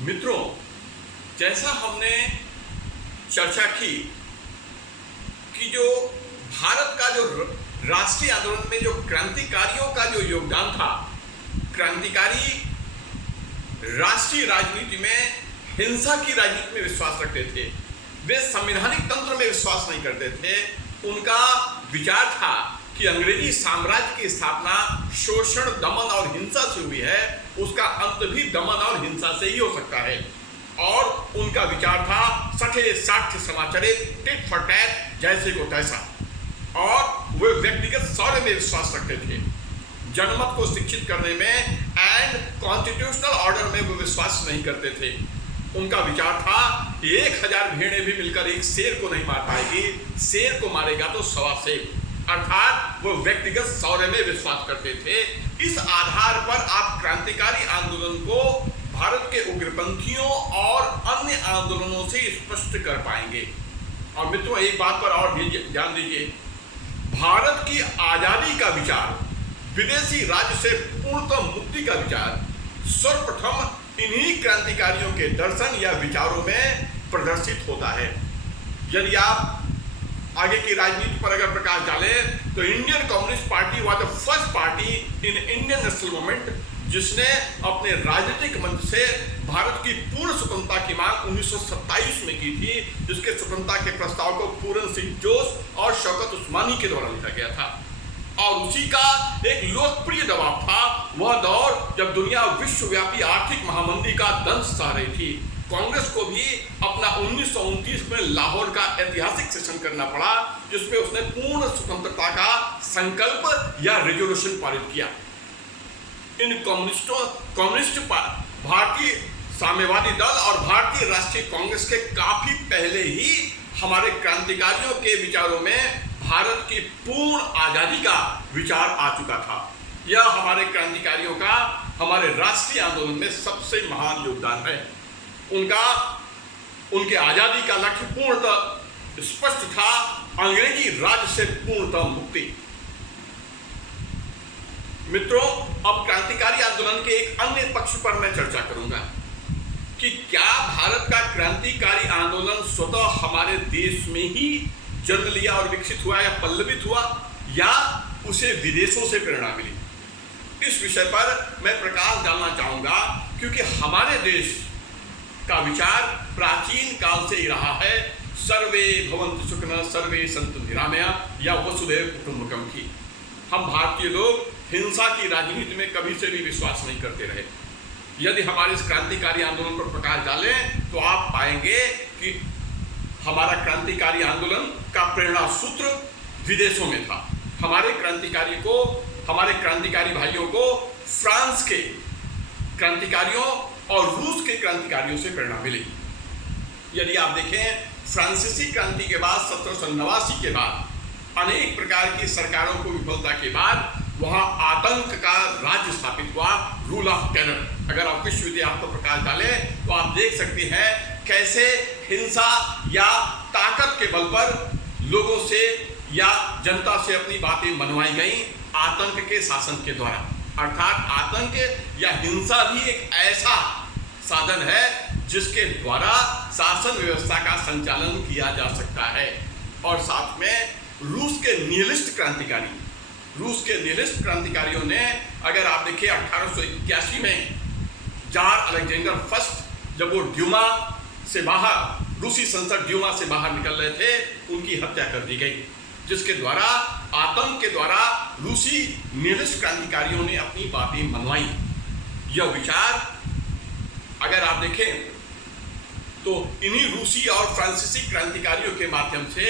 मित्रों, जैसा हमने चर्चा की कि जो भारत का जो राष्ट्रीय आंदोलन में जो क्रांतिकारियों का जो योगदान था, क्रांतिकारी राष्ट्रीय राजनीति में हिंसा की राजनीति में विश्वास रखते थे। वे संवैधानिक तंत्र में विश्वास नहीं करते थे। उनका विचार था कि अंग्रेजी साम्राज्य की स्थापना शोषण, दमन और हिंसा से हुई है, उसका अंत भी दमन और हिंसा से ही हो सकता है। और उनका विचार था सठे साठ्य समाचरित, टिट फॉर टैट, जैसे को तैसा। और वे व्यक्तिगत शौर्य में विश्वास रखते थे। जनमत को शिक्षित करने में एंड कॉन्स्टिट्यूशनल ऑर्डर में वो विश्वास नहीं करते थे। उनका विचार था कि 1000 भेड़ें भी मिलकर एक शेर को नहीं मार पाएगी, शेर को मारेगा तो 100 शेर। अर्थात वो व्यक्तिगत शौर्य में विश्वास करते थे। इस आधार पर आप क्रांतिकारी आंदोलन को भारत के उग्रपंथियों और अन्य आंदोलनों से स्पष्ट कर पाएंगे। और मित्रों, एक बात पर और ध्यान दीजिए, भारत की आजादी का विचार, विदेशी राज्य से पूर्णतः मुक्ति का विचार सर्वप्रथम इन्हीं क्रांतिकारियों के दर्शन या विचारों में प्रदर्शित होता है। यदि आप आगे की राजनीति पर अगर प्रकाश डालें तो Indian communist party was the first party in Indian national movement जिसने अपने राजनीतिक मंच से भारत की पूर्ण स्वतंत्रता की मांग 1927 में की थी, जिसके स्वतंत्रता के प्रस्ताव को पूरन सिंह जोश और शौकत उस्मानी के द्वारा लिखा गया था। और उसी का एक लोकप्रिय दबाव था वह दौर जब दुनिया विश्वव्यापी आर्थिक महामंदी का दंश सह रही थी। कांग्रेस को भी अपना 1929 में लाहौर का ऐतिहासिक सेशन करना पड़ा, जिसमें उसने पूर्ण स्वतंत्रता का संकल्प या रेजोल्यूशन पारित किया। इन कम्युनिस्ट भारतीय साम्यवादी दल और भारतीय राष्ट्रीय कांग्रेस के काफी पहले ही हमारे क्रांतिकारियों के विचारों में भारत की पूर्ण आजादी का विचार आ चुका था। यह हमारे क्रांतिकारियों का हमारे राष्ट्रीय आंदोलन में सबसे महान योगदान है। उनके आजादी का लक्ष्य पूर्णतः स्पष्ट था, अंग्रेजी राज से पूर्णतः मुक्ति। मित्रों, अब क्रांतिकारी आंदोलन के एक अन्य पक्ष पर मैं चर्चा करूंगा कि क्या भारत का क्रांतिकारी आंदोलन स्वतः हमारे देश में ही जन्म लिया और विकसित हुआ या पल्लवित हुआ, या उसे विदेशों से प्रेरणा मिली। इस विषय पर मैं प्रकाश डालना चाहूंगा, क्योंकि हमारे देश का विचार प्राचीन काल से ही रहा है, सर्वे भवन्तु सुखिनः सर्वे सन्तु निरामया या वसुधैव कुटुम्बकम की। हम भारतीय लोग हिंसा की राजनीति में कभी से भी विश्वास नहीं करते रहे। यदि हमारे इस क्रांतिकारी आंदोलन पर प्रकाश डालें तो आप पाएंगे कि हमारा क्रांतिकारी आंदोलन का प्रेरणा सूत्र विदेशों में था। हमारे क्रांतिकारी भाइयों को फ्रांस के क्रांतिकारियों और रूस के क्रांतिकारियों से प्रेरणा मिली। यदि आप देखें, फ्रांसीसी क्रांति के बाद 1789 के बाद अनेक प्रकार की सरकारों को विफलता के बाद वहां आतंक का राज्य स्थापित हुआ, रूल ऑफ टेरर। अगर आप विश्व इतिहास पर प्रकाश डालें तो आप देख सकते हैं कैसे हिंसा या ताकत के बल पर लोगों से या जनता से अपनी बातें मनवाई गई आतंक के शासन के द्वारा। अर्थात आतंक या हिंसा भी एक ऐसा साधन है जिसके द्वारा शासन व्यवस्था का संचालन किया जा सकता है। और साथ में रूस के निहिलिस्ट क्रांतिकारियों ने, अगर आप देखिए 1881 में जार अलेक्जेंडर फर्स्ट जब वो ड्यूमा से बाहर, रूसी संसद ड्यूमा से बाहर निकल रहे थे, उनकी हत्या कर दी गई, जिसके द्वारा आतंक के द्वारा रूसी निहिलिस्ट क्रांतिकारियों ने अपनी बातें मनवाई। यह विचार अगर आप देखें तो इन्हीं रूसी और फ्रांसीसी क्रांतिकारियों के माध्यम से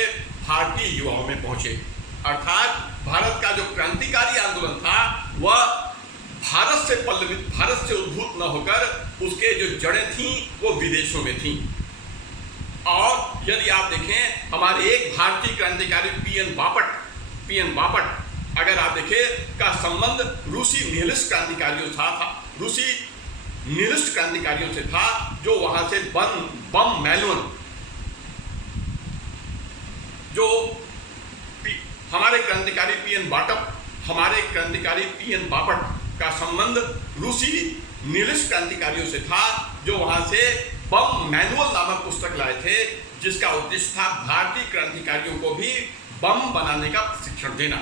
भारतीय युवाओं में पहुंचे। अर्थात भारत का जो क्रांतिकारी आंदोलन था वह भारत से उद्भूत न होकर उसके जो जड़ें थीं वो विदेशों में थीं। और यदि आप देखें, हमारे एक भारतीय क्रांतिकारी पीएन बापट अगर आप देखें का संबंध रूसी निहिलिस्ट क्रांतिकारियों से था, जो वहां से बम मैलोन, जो हमारे क्रांतिकारी पीएन बापट का संबंध रूसी निहिलिस्ट क्रांतिकारियों से था, जो वहां से बम मैनुअल नामक पुस्तक लाए थे, जिसका उद्देश्य था भारतीय क्रांतिकारियों को भी बम बनाने का प्रशिक्षण देना।